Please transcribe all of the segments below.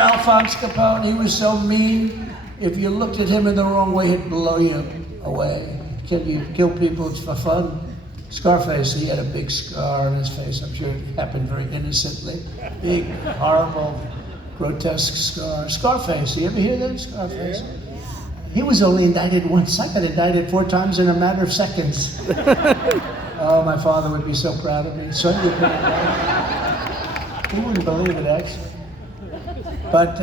Alphonse Capone? He was so mean. If you looked at him in the wrong way, he'd blow you away. Kill people for fun. Scarface, he had a big scar on his face. I'm sure it happened very innocently. Big, horrible, grotesque scar. Scarface, you ever hear that? Scarface. He was only indicted once. I got indicted 4 times in a matter of seconds. Oh, my father would be so proud of me. Son, you couldn't believe it. He wouldn't believe it, actually. But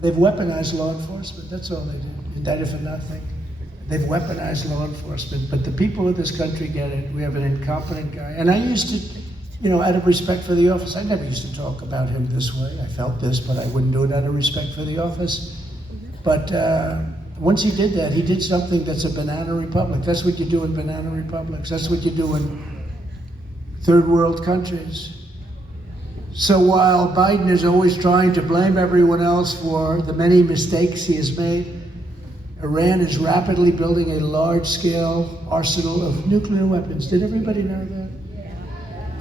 they've weaponized law enforcement. That's all they do. Indicted for nothing. They've weaponized law enforcement. But the people of this country get it. We have an incompetent guy. And I used to, out of respect for the office, I never used to talk about him this way. I felt this, but I wouldn't do it out of respect for the office. But once he did that, he did something that's a banana republic. That's what you do in banana republics. That's what you do in third world countries. So while Biden is always trying to blame everyone else for the many mistakes he has made, Iran is rapidly building a large-scale arsenal of nuclear weapons. Did everybody know that?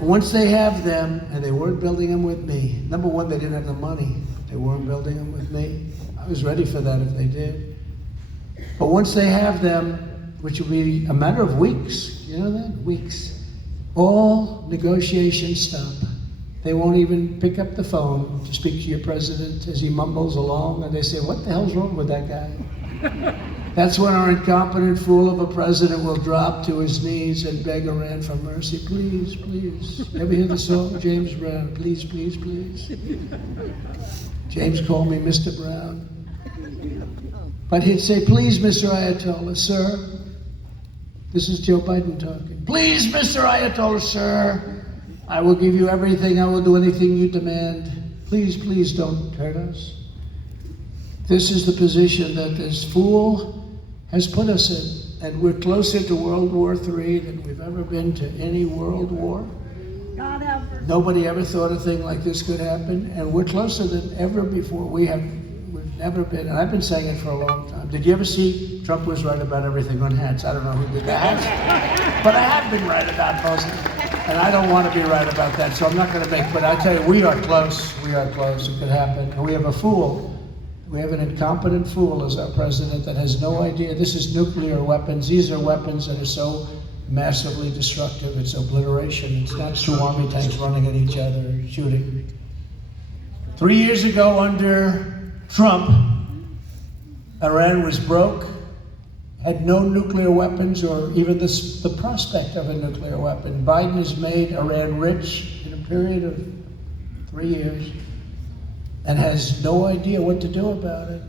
Once they have them, and they weren't building them with me. Number one, they didn't have the money. They weren't building them with me. I was ready for that if they did. But once they have them, which will be a matter of weeks, you know that? Weeks. All negotiations stop. They won't even pick up the phone to speak to your president as he mumbles along, and they say, what the hell's wrong with that guy? That's when our incompetent fool of a president will drop to his knees and beg Iran for mercy. Please, please. Ever hear the song, James Brown? Please, please, please. James called me Mr. Brown. But he'd say, please, Mr. Ayatollah, sir. This is Joe Biden talking. Please, Mr. Ayatollah, sir. I will give you everything. I will do anything you demand. Please, please don't hurt us. This is the position that this fool has put us in. And we're closer to World War III than we've ever been to any world war. Nobody ever thought a thing like this could happen. And we're closer than ever before. We've never been, and I've been saying it for a long time. Did you ever see Trump was right about everything on hats? I don't know who did the hats, but I have been right about most of it. And I don't want to be right about that, so I'm not going to make, but I tell you, we are close. We are close. It could happen. And we have a fool. We have an incompetent fool as our president that has no idea. This is nuclear weapons. These are weapons that are so massively destructive. It's obliteration. It's not 2 army tanks running at each other, shooting. 3 years ago under Trump, Iran was broke, had no nuclear weapons or even the prospect of a nuclear weapon. Biden has made Iran rich in a period of 3 years and has no idea what to do about it.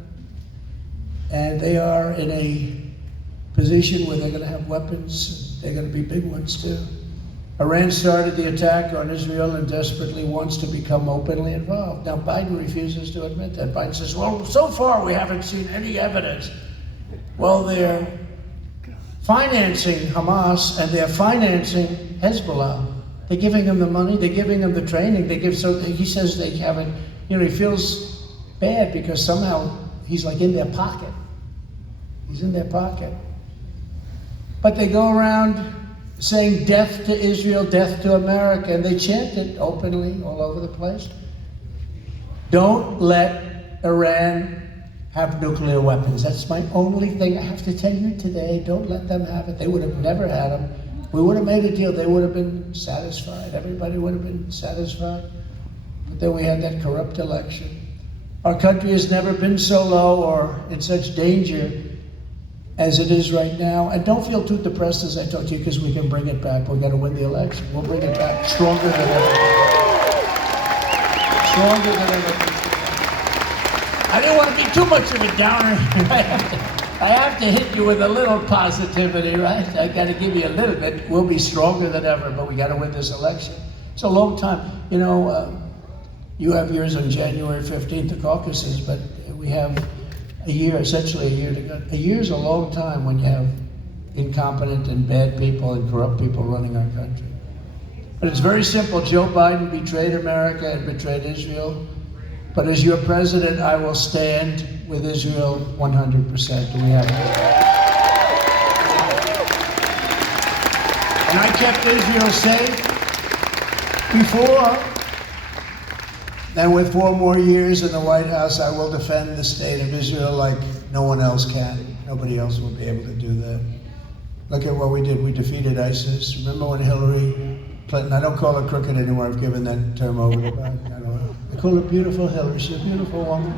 And they are in a position where they're going to have weapons. They're going to be big ones too. Iran started the attack on Israel and desperately wants to become openly involved. Now, Biden refuses to admit that. Biden says, well, so far we haven't seen any evidence. Well, they're financing Hamas and they're financing Hezbollah. They're giving them the money, they're giving them the training, he says they haven't, he feels bad because somehow he's like in their pocket. He's in their pocket. But they go around saying death to Israel, death to America, and they chant it openly all over the place. Don't let Iran have nuclear weapons. That's my only thing I have to tell you today. Don't let them have it. They would have never had them. We would have made a deal. They would have been satisfied. Everybody would have been satisfied. But then we had that corrupt election. Our country has never been so low or in such danger as it is right now. And don't feel too depressed as I talk to you, because we can bring it back. We're going to win the election. We'll bring it back stronger than ever. Stronger than ever. I didn't want to be too much of a downer. I have to hit you with a little positivity, right? I got to give you a little bit. We'll be stronger than ever, but we got to win this election. It's a long time. You have yours on January 15th, the caucuses, but we have a year, essentially a year to go. A year's a long time when you have incompetent and bad people and corrupt people running our country. But it's very simple. Joe Biden betrayed America and betrayed Israel. But as your president, I will stand with Israel 100%. Do we have it? And I kept Israel safe before And with 4 more years in the White House, I will defend the state of Israel like no one else can. Nobody else will be able to do that. Look at what we did. We defeated ISIS. Remember when Hillary Clinton, I don't call her crooked anymore, I've given that term over to Biden. I call her beautiful Hillary. She's a beautiful woman.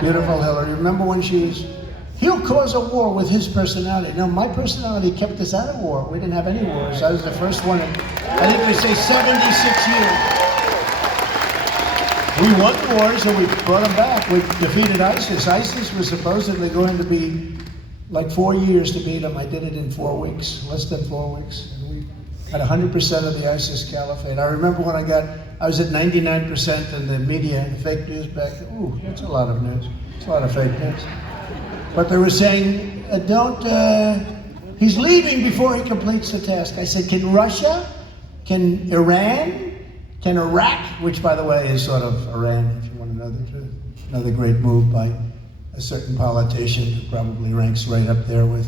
Beautiful Hillary. Remember when he'll cause a war with his personality. No, my personality kept us out of war. We didn't have any wars. I was the first one in, I think we say 76 years. We won wars and we brought them back. We defeated ISIS. ISIS was supposedly going to be like 4 years to beat them. I did it in 4 weeks, less than 4 weeks. And we had 100% of the ISIS caliphate. I remember when I was at 99% and the media, the fake news back then, ooh, that's a lot of news. It's a lot of fake news. But they were saying, he's leaving before he completes the task. I said, can Russia, can Iran, can Iraq, which by the way is sort of Iran, if you want to know the truth, another great move by a certain politician who probably ranks right up there with,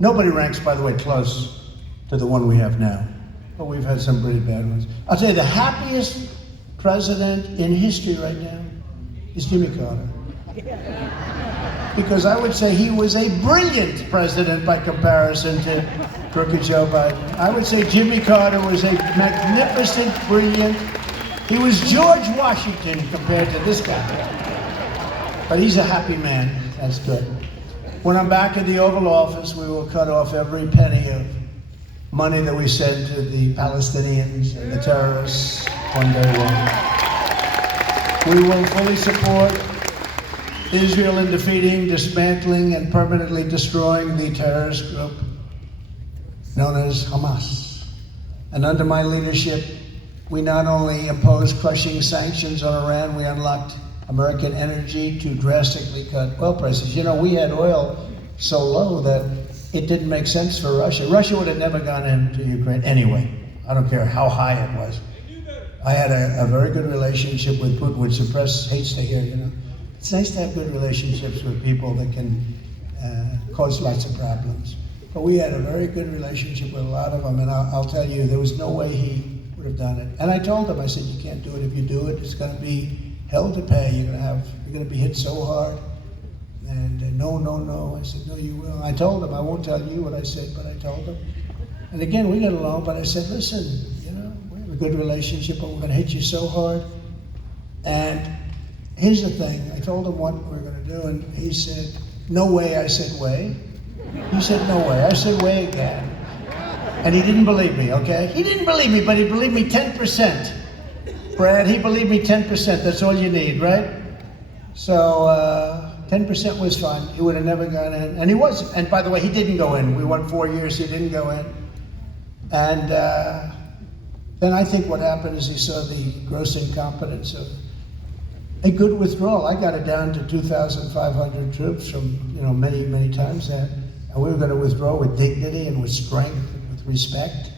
nobody ranks, by the way, close to the one we have now, but we've had some pretty bad ones. I'll tell you, the happiest president in history right now is Jimmy Carter. Because I would say he was a brilliant president by comparison to crooked Joe Biden. I would say Jimmy Carter was a magnificent, brilliant, he was George Washington compared to this guy. But he's a happy man, that's good. When I'm back in the Oval Office, we will cut off every penny of money that we send to the Palestinians and the terrorists one day long. We will fully support Israel in defeating, dismantling, and permanently destroying the terrorist group known as Hamas. And under my leadership, we not only imposed crushing sanctions on Iran, we unlocked American energy to drastically cut oil prices. You know, we had oil so low that it didn't make sense for Russia. Russia would have never gone into Ukraine anyway. I don't care how high it was. I had a very good relationship with Putin, which the press hates to hear, you know. It's nice to have good relationships with people that can cause lots of problems. But we had a very good relationship with a lot of them, and I'll tell you, there was no way he would have done it. And I told him, I said, you can't do it. If you do it, it's going to be hell to pay. You're going to be hit so hard. And no. I said, no, you will. I told him, I won't tell you what I said, but I told him. And again, we got along, but I said, listen, you know, we have a good relationship, but we're going to hit you so hard. And here's the thing, I told him what we were going to do, and he said, no way. I said, way. He said, no way. I said, way again. And he didn't believe me, okay? He didn't believe me, but he believed me 10%. Brad, he believed me 10%. That's all you need, right? So 10% was fine. He would have never gone in. And he was. And by the way, he didn't go in. We won 4 years. He didn't go in. And then I think what happened is he saw the gross incompetence of a good withdrawal. I got it down to 2,500 troops from, you know, many times there. And we were going to withdraw with dignity and with strength and with respect.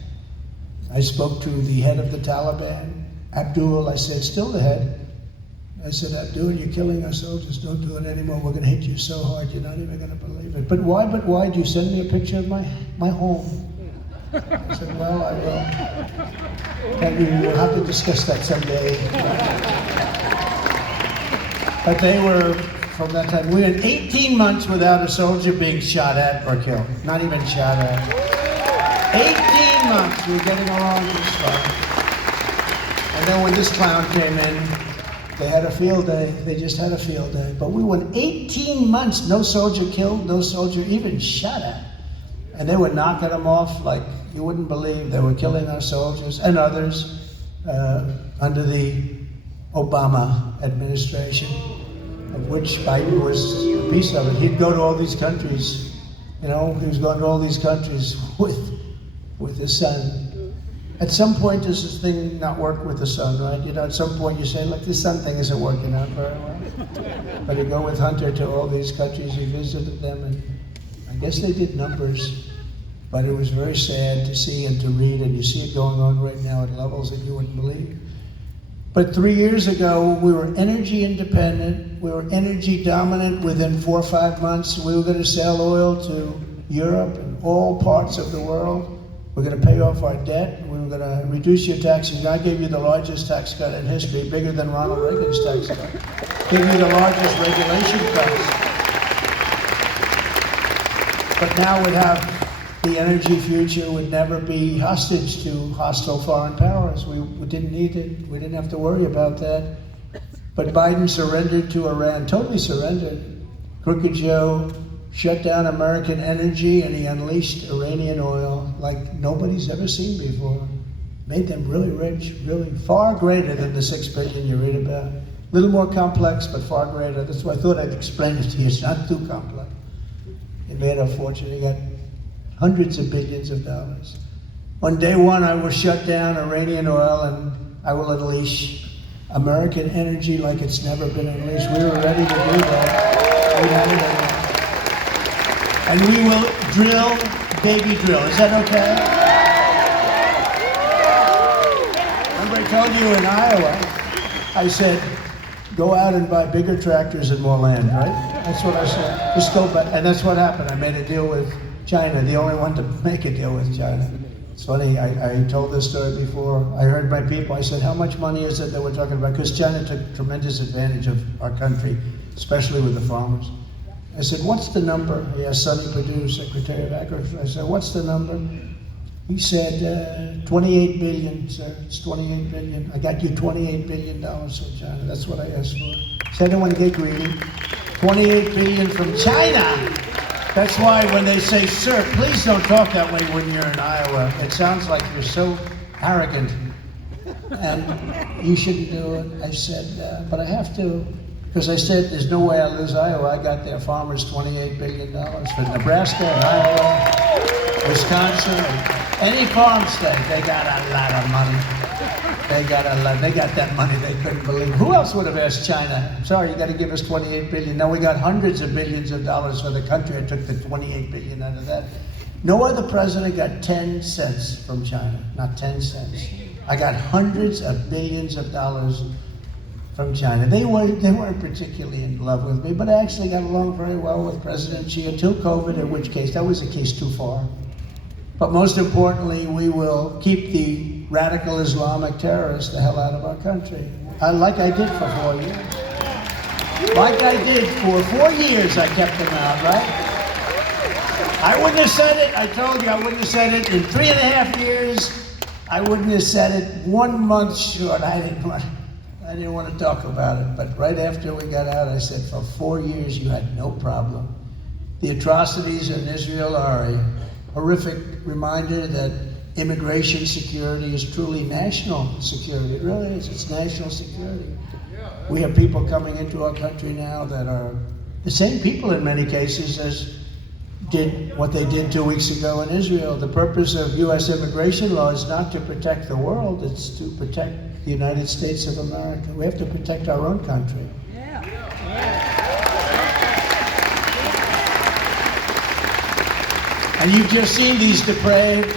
I spoke to the head of the Taliban, Abdul. I said, still the head. I said, Abdul, you're killing our soldiers. Don't do it anymore. We're going to hit you so hard, you're not even going to believe it. But why? Do you send me a picture of my home? I said, well, I will. And we'll have to discuss that someday. But they were, from that time, we went 18 months without a soldier being shot at or killed. Not even shot at. 18 months, we were getting along just fine. And then when this clown came in, they had a field day. They just had a field day. But we went 18 months, no soldier killed, no soldier even shot at. And they were knocking them off like you wouldn't believe. They were killing our soldiers and others under the Obama administration, of which Biden was a piece of it. He'd go to all these countries, you know, he was going to all these countries with his son. At some point, does this thing not work with the son, right? You know, at some point you say, look, this son thing isn't working out very well. But he'd go with Hunter to all these countries, he visited them, and I guess they did numbers. But it was very sad to see and to read, and you see it going on right now at levels that you wouldn't believe. But 3 years ago, we were energy independent, we were energy dominant. Within 4 or 5 months, we were going to sell oil to Europe and all parts of the world. We're going to pay off our debt. We were going to reduce your taxes. I gave you the largest tax cut in history, bigger than Ronald Reagan's tax cut. Give you the largest regulation cuts. But now we'd have the energy future would never be hostage to hostile foreign powers. We didn't need it. We didn't have to worry about that. But Biden surrendered to Iran, totally surrendered. Crooked Joe shut down American energy, and he unleashed Iranian oil like nobody's ever seen before. Made them really rich, really far greater than the $6 billion you read about. A little more complex, but far greater. That's why I thought I'd explain it to you. It's not too complex. He made a fortune. He got hundreds of billions of dollars. On day one, I will shut down Iranian oil, and I will unleash American energy like it's never been unleashed. We were ready to do that. We had it. And we will drill, baby drill. Is that okay? Remember I told you in Iowa, I said, go out and buy bigger tractors and more land, right? That's what I said. Just go back. And that's what happened. I made a deal with China, the only one to make a deal with China. It's funny, I told this story before. I heard my people, I said, how much money is it that we're talking about? Because China took tremendous advantage of our country, especially with the farmers. I said, what's the number? He asked Sonny Perdue, Secretary of Agriculture. I said, what's the number? He said, 28 billion, sir. It's 28 billion. I got you $28 billion from China. That's what I asked for. So I don't want to get greedy. 28 billion from China. That's why when they say, sir, please don't talk that way when you're in Iowa. It sounds like you're so arrogant. And you shouldn't do it. I said, but I have to. Because I said, there's no way I lose Iowa. I got their farmers $28 billion for Nebraska and Iowa, Wisconsin, any farm state. They got a lot of money. They got that money they couldn't believe. Who else would have asked China? I'm sorry, you got to give us $28 billion. Now we got hundreds of billions of dollars for the country. I took the $28 billion out of that. No other president got 10 cents from China, not 10 cents. I got hundreds of billions of dollars from China. They weren't particularly in love with me, but I actually got along very well with President Xi until COVID, in which case, that was a case too far. But most importantly, we will keep the radical Islamic terrorists the hell out of our country. Like I did for 4 years. Like I did for 4 years, I kept them out, right? I wouldn't have said it, I told you I wouldn't have said it. In 3.5 years, I wouldn't have said it 1 month short. I didn't want to talk about it, but right after we got out, I said, for 4 years, you had no problem. The atrocities in Israel are a horrific reminder that immigration security is truly national security. It really is. It's national security. We have people coming into our country now that are the same people in many cases as did what they did 2 weeks ago in Israel. The purpose of U.S. immigration law is not to protect the world, it's to protect the United States of America. We have to protect our own country. And you've just seen these depraved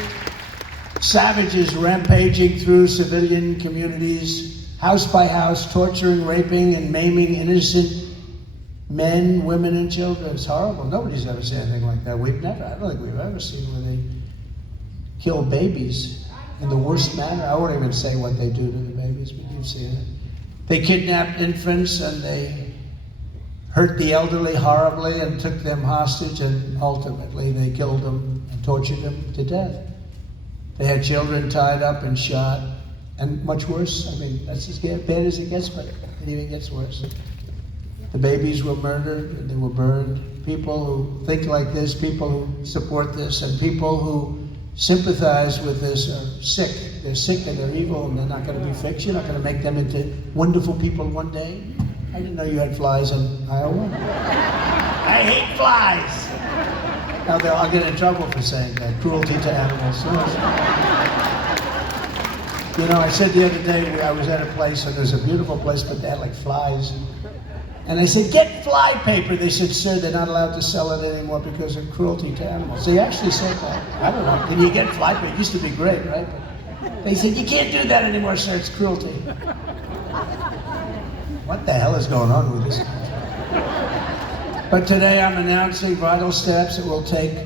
savages rampaging through civilian communities, house by house, torturing, raping, and maiming innocent men, women, and children. It's horrible. Nobody's ever seen anything like that. I don't think we've ever seen where they kill babies in the worst manner. I won't even say what they do to the babies, but you've seen it. They kidnapped infants and they hurt the elderly horribly and took them hostage, and ultimately they killed them and tortured them to death. They had children tied up and shot, and much worse. I mean, that's as bad as it gets, but it even gets worse. The babies were murdered and they were burned. People who think like this, people who support this, and people who sympathize with this are sick. They're sick and they're evil and they're not going to be fixed. You're not going to make them into wonderful people one day. I didn't know you had flies in Iowa. I hate flies. Now I'll get in trouble for saying that. Cruelty to animals. You know, I said the other day, I was at a place and it was a beautiful place, but they had like flies. And I said, get fly paper. They said, sir, they're not allowed to sell it anymore because of cruelty to animals. They actually said that. I don't know. Can you get fly paper? It used to be great, right? But they said, you can't do that anymore, sir. It's cruelty. What the hell is going on with this country? But today I'm announcing vital steps that we'll take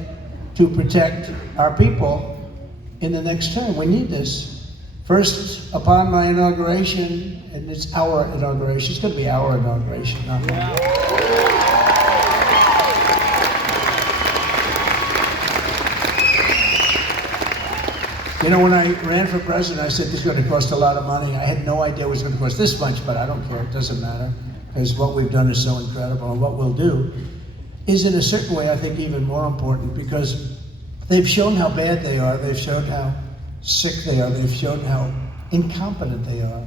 to protect our people in the next term. We need this. First, upon my inauguration, and it's our inauguration. It's going to be our inauguration, not mine. You know, when I ran for president, I said this is going to cost a lot of money. I had no idea it was going to cost this much, but I don't care. It doesn't matter, because what we've done is so incredible, and what we'll do is, in a certain way, I think even more important, because they've shown how bad they are. They've shown how sick they are. They've shown how incompetent they are.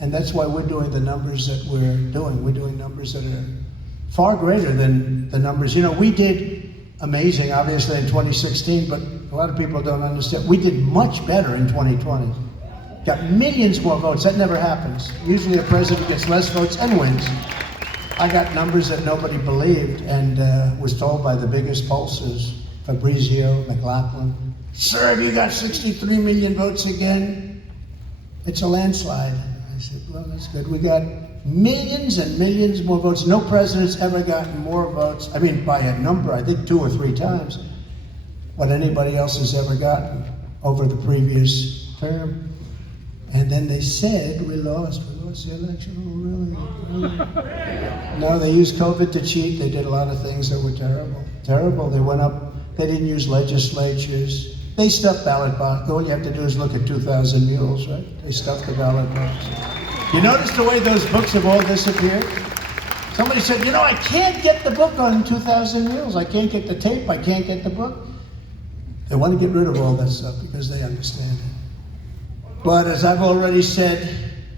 And that's why we're doing the numbers that we're doing. We're doing numbers that are far greater than the numbers. You know, we did amazing, obviously, in 2016, but a lot of people don't understand. We did much better in 2020. Got millions more votes. That never happens. Usually the president gets less votes and wins. I got numbers that nobody believed, and was told by the biggest pollsters, Fabrizio, McLaughlin, "Sir, have you got 63 million votes again?" It's a landslide. I said, well, that's good. We got millions and millions more votes. No president's ever gotten more votes, I mean, by a number, I think 2 or 3 times, what anybody else has ever gotten over the previous term. And then they said, we lost the election. Oh, really? No, they used COVID to cheat. They did a lot of things that were terrible. Terrible. They went up, they didn't use legislatures. They stuffed ballot boxes. All you have to do is look at 2,000 mules, right? They stuffed the ballot box. You notice the way those books have all disappeared? Somebody said, you know, I can't get the book on 2,000 mules. I can't get the tape. I can't get the book. They want to get rid of all that stuff because they understand it. But as I've already said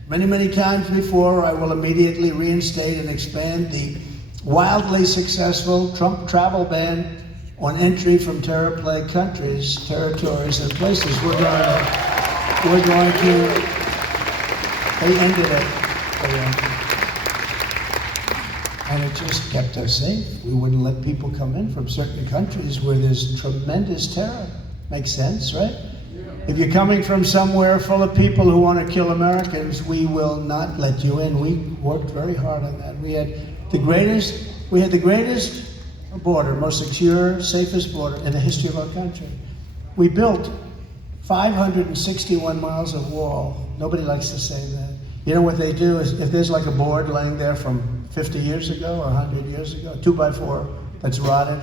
many, many times before, I will immediately reinstate and expand the wildly successful Trump travel ban on entry from terror-plagued countries, territories, and places. We're going to, they ended it. And it just kept us safe. We wouldn't let people come in from certain countries where there's tremendous terror. Makes sense, right? If you're coming from somewhere full of people who want to kill Americans, we will not let you in. We worked very hard on that. We had the greatest border, most secure, safest border in the history of our country. We built 561 miles of wall. Nobody likes to say that. You know what they do is, if there's like a board laying there from 50 years ago or 100 years ago, 2x4, that's rotted,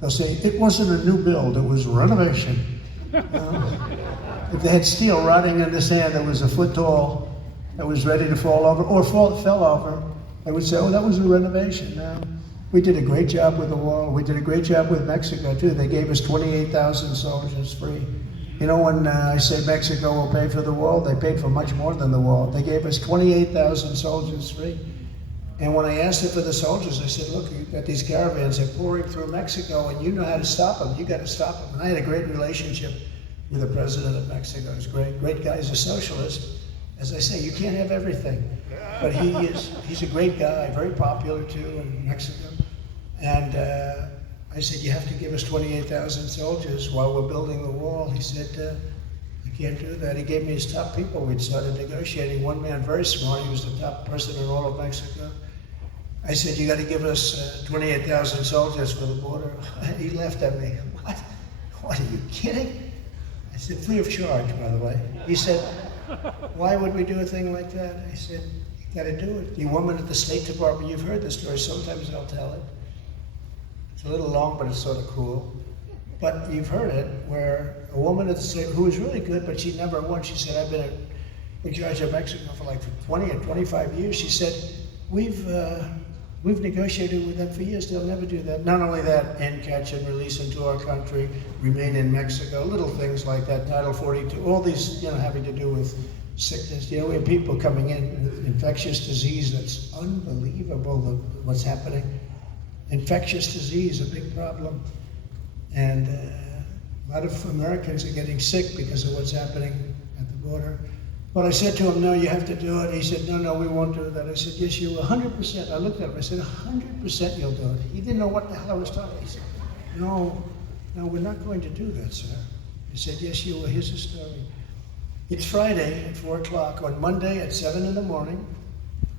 they'll say, it wasn't a new build, it was renovation. If they had steel rotting in the sand that was a foot tall, that was ready to fall over, or fell over, they would say, oh, that was a renovation. Now, we did a great job with the wall. We did a great job with Mexico, too. They gave us 28,000 soldiers free. You know, when I say Mexico will pay for the wall, they paid for much more than the wall. They gave us 28,000 soldiers free. And when I asked it for the soldiers, I said, look, you've got these caravans, they're pouring through Mexico, and you know how to stop them. You got to stop them. And I had a great relationship with the president of Mexico. He's great guy. He's a socialist. As I say, you can't have everything. But he's a great guy, very popular too in Mexico. And I said, you have to give us 28,000 soldiers while we're building the wall. He said, I can't do that. He gave me his top people. We'd started negotiating. One man, very smart, he was the top person in all of Mexico. I said, you got to give us 28,000 soldiers for the border. He laughed at me. What, are you kidding? I said, free of charge, by the way. He said, why would we do a thing like that? I said, you got to do it. The woman at the State Department, you've heard the story, sometimes I'll tell it. It's a little long, but it's sort of cool. But you've heard it, where a woman at the State, who was really good, but she never won, she said, I've been in charge of Mexico for like 20 or 25 years. She said, we've negotiated with them for years, they'll never do that. Not only that, end, catch, and release into our country, remain in Mexico, little things like that, Title 42, all these, having to do with sickness. We have people coming in with infectious disease that's unbelievable, what's happening. Infectious disease, a big problem. And a lot of Americans are getting sick because of what's happening at the border. But I said to him, no, you have to do it. He said, no, we won't do that. I said, yes, you will, 100%. I looked at him, I said, 100% you'll do it. He didn't know what the hell I was talking about. He said, no, we're not going to do that, sir. He said, yes, you will. Here's the story. It's Friday at 4 o'clock. On Monday at 7 in the morning,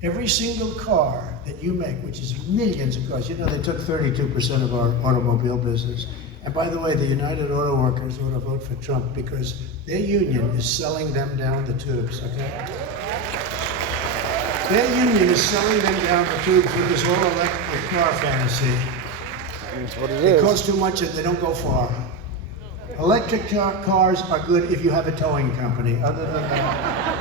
every single car that you make, which is millions of cars, they took 32% of our automobile business. And by the way, the United Auto Workers ought to vote for Trump because their union is selling them down the tubes, okay? Their union is selling them down the tubes with this whole electric car fantasy. That's what it It is. costs too much and they don't go far. Electric cars are good if you have a towing company. Other than that,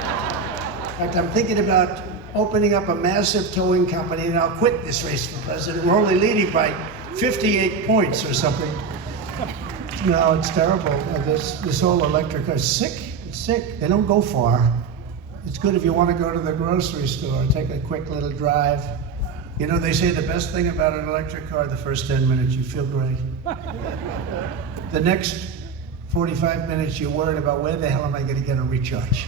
in fact, I'm thinking about opening up a massive towing company, and I'll quit this race for president. We're only leading by 58 points or something. No, it's terrible. This whole electric car is sick. It's sick. They don't go far. It's good if you want to go to the grocery store, take a quick little drive. You know, they say the best thing about an electric car, the first 10 minutes, you feel great. The next 45 minutes, you're worried about where the hell am I going to get a recharge?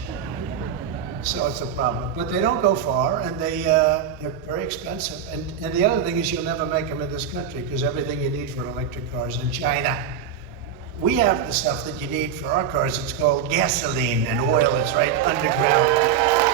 So it's a problem. But they don't go far, and they're very expensive. And the other thing is you'll never make them in this country because everything you need for an electric car is in China. We have the stuff that you need for our cars. It's called gasoline and oil. It's right underground.